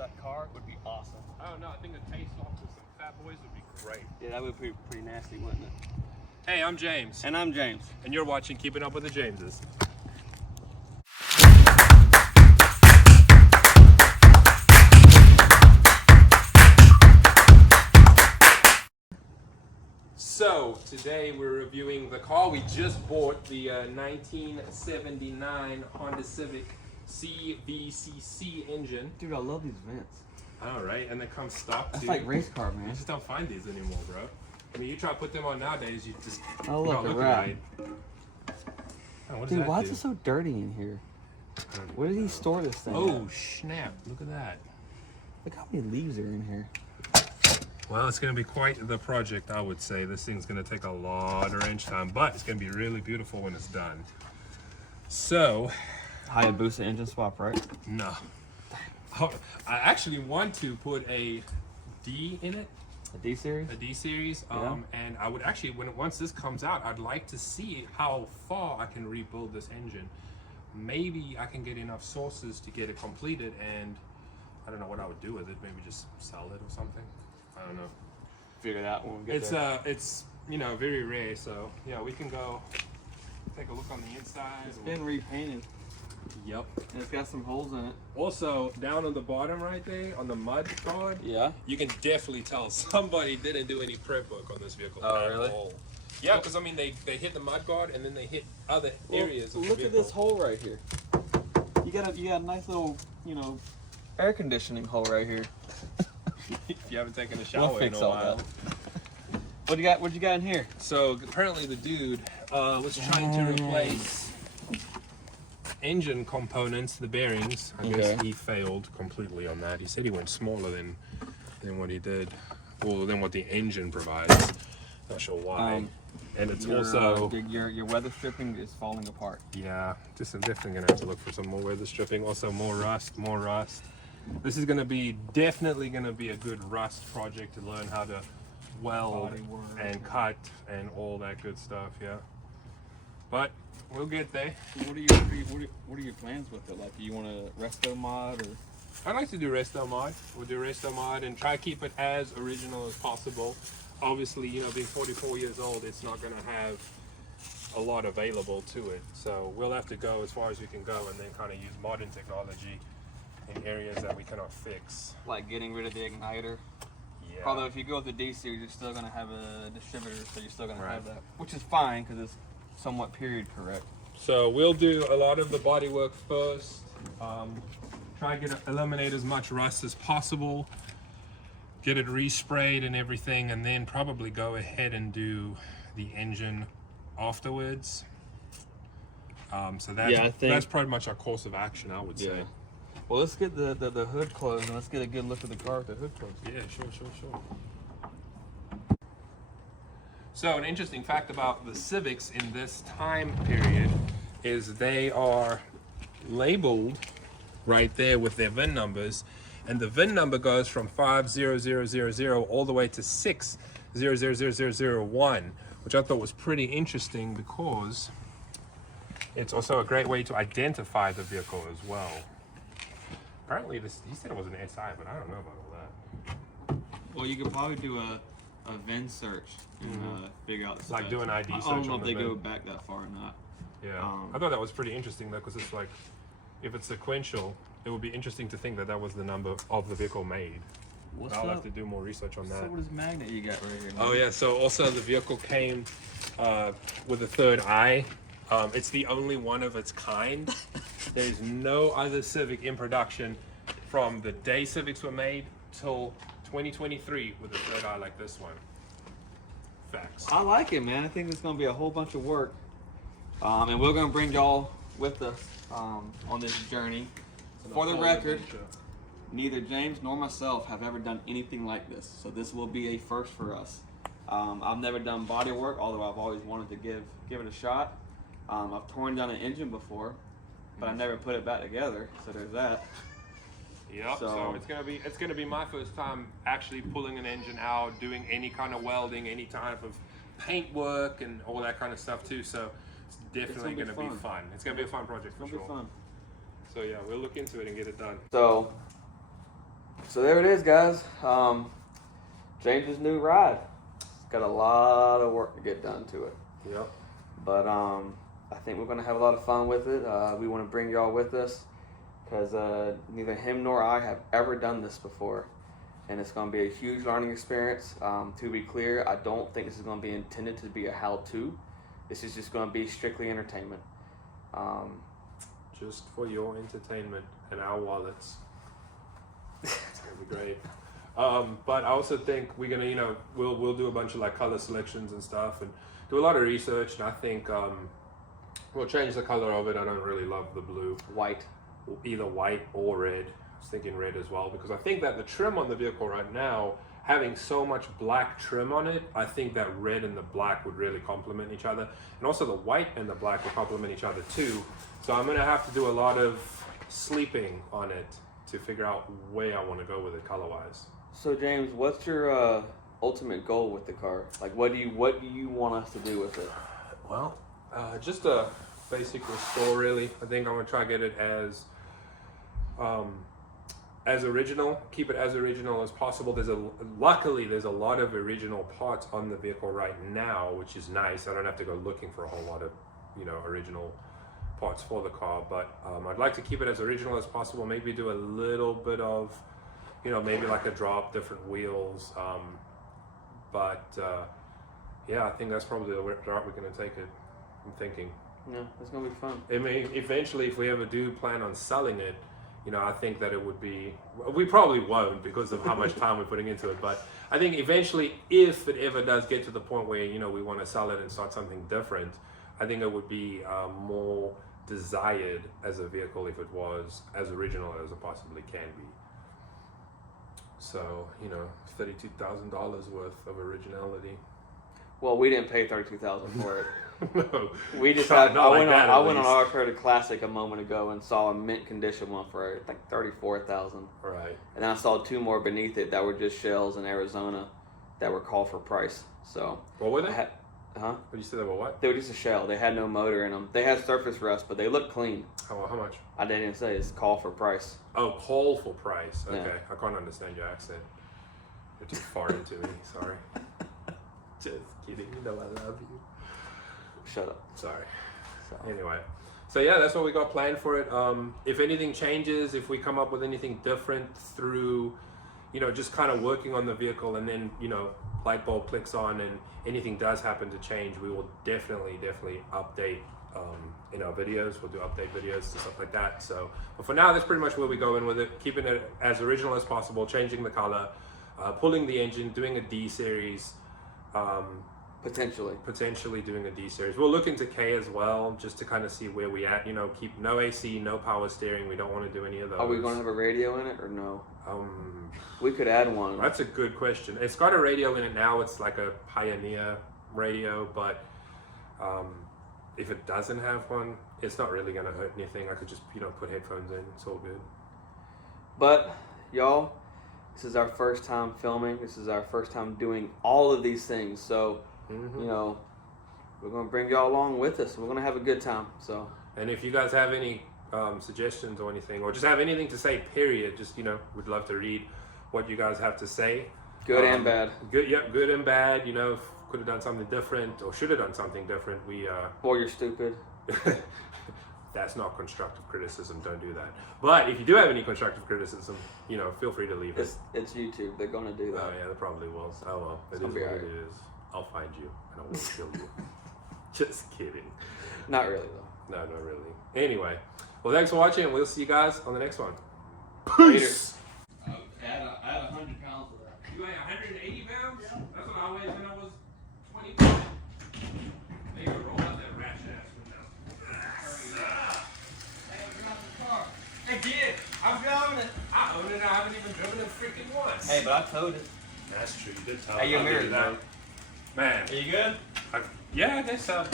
that car would be awesome. I don't know. I think a taste off with some Fat Boys would be great. Yeah, that would be pretty nasty, wouldn't it? Hey, I'm James. And I'm James. And you're watching Keeping Up with the Jameses. So, today we're reviewing the car we just bought, the 1979 Honda Civic CVCC engine. Dude, I love these vents. All right, and they come stock That's too. like race car, man. You just don't find these anymore, bro. I mean, you try to put them on nowadays, you just Oh, look, not a looking rat. right. Oh, what does Dude, that why do? is it so dirty in here? Where did he store this thing Oh, at? snap. Look at that. Look how many leaves are in here. Well, it's going to be quite the project, I would say. This thing's going to take a lot of wrench time, but it's going to be really beautiful when it's done. So, Hayabusa engine swap, right? no. I actually want to put a D in it, A D series? a D series, Yeah. and I would actually, once this comes out, I'd like to see how far I can rebuild this engine. Maybe I can get enough sources to get it completed, and I don't know what I would do with it. Maybe just sell it or something. I don't know. Figure that when we get there. It's you know, very rare, so yeah, we can go take a look on the inside. It's been repainted. Yep. And it's got some holes in it. Also, down on the bottom right there, on the mud guard, Yeah. you can definitely tell somebody didn't do any prep work on this vehicle. Oh, at really? all. Yeah, because I mean, they hit the mud guard and then they hit other areas of the Look vehicle. at this hole right here. You got a nice little, air conditioning hole right here. If you haven't taken a shower We'll in fix a all while. that. What you got? What you got in here? So apparently the dude was trying to replace engine components, the bearings. I guess Okay. he failed completely on that. He said he went smaller than what he did, well, than what the engine provides. Not sure why. And it's also your weather stripping is falling apart. yeah, just I'm definitely gonna have to look for some more weather stripping. Also more rust. This is definitely gonna be a good rust project to learn how to weld and cut and all that good stuff. Yeah, but we'll get there. What are your plans with it? Like, do you want a resto mod or? I'd like to do resto mod. We'll do resto mod and try to keep it as original as possible. Obviously, being 44 years old, it's not going to have a lot available to it. So we'll have to go as far as we can go and then kind of use modern technology in areas that we cannot fix. Like getting rid of the igniter. Yeah. Although if you go with the D series, you're still going to have a distributor, so you're still going to have Right. that, which is fine because it's somewhat period correct. So we'll do a lot of the body work first. Try to eliminate as much rust as possible. Get it resprayed and everything, and then probably go ahead and do the engine afterwards. So that's pretty much our course of action, I would say. Well, let's get the hood closed and let's get a good look at the car with the hood closed. Yeah, sure. So an interesting fact about the Civics in this time period is they are labeled right there with their VIN numbers, and the VIN number goes from 50000 all the way to 6000001, which I thought was pretty interesting because it's also a great way to identify the vehicle as well. Apparently he said it was an SI, but I don't know about all that. Well, you could probably do a VIN search and figure out the Like specs. do an ID search I don't know on if the they go VIN. back that far or not. Yeah, I thought that was pretty interesting though, because it's like, if it's sequential, it would be interesting to think that that was the number of the vehicle made. What's I'll up? have to do more research on that. So what is magnet you got right here? Oh yeah, so also the vehicle came with a third eye. It's the only one of its kind. There's no other Civic in production from the day Civics were made till 2023 with a third eye like this one. Facts. I like it, man. I think it's gonna be a whole bunch of work, and we're gonna bring y'all with us on this journey. For the record, neither James nor myself have ever done anything like this, so this will be a first for us. I've never done body work, although I've always wanted to give it a shot. I've torn down an engine before, but I never put it back together, so there's that. Yep. So it's gonna be my first time actually pulling an engine out, doing any kind of welding, any type of paint work, and all that kind of stuff too. So it's definitely gonna be fun. It's gonna be a fun project for sure. It'll be fun. So yeah, we'll look into it and get it done. So So there it is, guys. James's new ride. It's got a lot of work to get done to it. Yep. But I think we're gonna have a lot of fun with it. We want to bring y'all with us because neither him nor I have ever done this before, and it's gonna be a huge learning experience. To be clear, I don't think this is gonna be intended to be a how-to. This is just gonna be strictly entertainment. Just for your entertainment and our wallets. It's gonna be great. But I also think we're gonna, we'll do a bunch of like color selections and stuff, and do a lot of research. And I think we'll change the color of it. I don't really love the blue. White. Either white or red. I was thinking red as well, because I think that the trim on the vehicle right now, having so much black trim on it, I think that red and the black would really complement each other, and also the white and the black would complement each other too. So I'm gonna have to do a lot of sleeping on it to figure out where I want to go with it color-wise. So James, what's your ultimate goal with the car? Like, what do you want us to do with it? Well, just a basic restore, really. I think I'm gonna try to get it as original, keep it as original as possible. Luckily there's a lot of original parts on the vehicle right now, which is nice. I don't have to go looking for a whole lot of, original parts for the car, but I'd like to keep it as original as possible. Maybe do a little bit of, maybe like a drop, different wheels. Yeah, I think that's probably the route we're gonna take it. I'm thinking. Yeah, it's gonna be fun. I mean, eventually, if we ever do plan on selling it, I think that it would be, we probably won't because of how much time we're putting into it, but I think eventually, if it ever does get to the point where, we want to sell it and start something different, I think it would be more desired as a vehicle if it was as original as it possibly can be. So, $32,000 worth of originality. Well, we didn't pay $32,000 for it. No, We just had. I went on least. our Toyota Classic a moment ago and saw a mint condition one for I think $34,000. Right. And then I saw two more beneath it that were just shells in Arizona, that were called for price. So. What were they? Huh? What did you say they were? What? They were just a shell. They had no motor in them. They had surface rust, but they looked clean. How much? I didn't say it's call for price. Oh, call for price. Okay, Yeah. I can't understand your accent. You're too foreign to me. Sorry. Just kidding. I love you. Shut up. Sorry. So. Anyway, so yeah, that's what we got planned for it. If anything changes, if we come up with anything different through, just kind of working on the vehicle, and then light bulb clicks on and anything does happen to change, we will definitely update in our videos. We'll do update videos and stuff like that. So, but for now, that's pretty much where we go in with it, keeping it as original as possible, changing the color, pulling the engine, doing a D series. Potentially doing a D series. We'll look into K as well, just to kind of see where we at. Keep no AC, no power steering. We don't want to do any of those. Are we going to have a radio in it or no? We could add one. That's a good question. It's got a radio in it now. It's like a Pioneer radio, but if it doesn't have one, it's not really going to hurt anything. I could just put headphones in. It's all good. But y'all, this is our first time filming. This is our first time doing all of these things. So. We're going to bring y'all along with us. We're going to have a good time. So, and if you guys have any suggestions or anything, or just have anything to say, period, just, we'd love to read what you guys have to say. Good and bad. Good, yep, good and bad. Could have done something different or should have done something different. Or you're stupid. That's not constructive criticism. Don't do that. But if you do have any constructive criticism, feel free to leave it. It's YouTube. They're going to do that. Oh, yeah, they probably will. Oh, well. It is what it is. I'll find you and I will kill you. Just kidding. Not really, though. No, not really. Anyway, well, thanks for watching, and we'll see you guys on the next one. Peace. I had 100 pounds of that. You weigh 180 pounds? Yeah. That's what I weighed when I was 25. Hey, you roll out that rat ass window. Hey, I'm driving the car. Hey, kid, I'm driving it. I own it. I haven't even driven it freaking once. Hey, but I towed it. That's true. You did tell me. Hey, you're married, man. Are you good? Yeah, I guess so.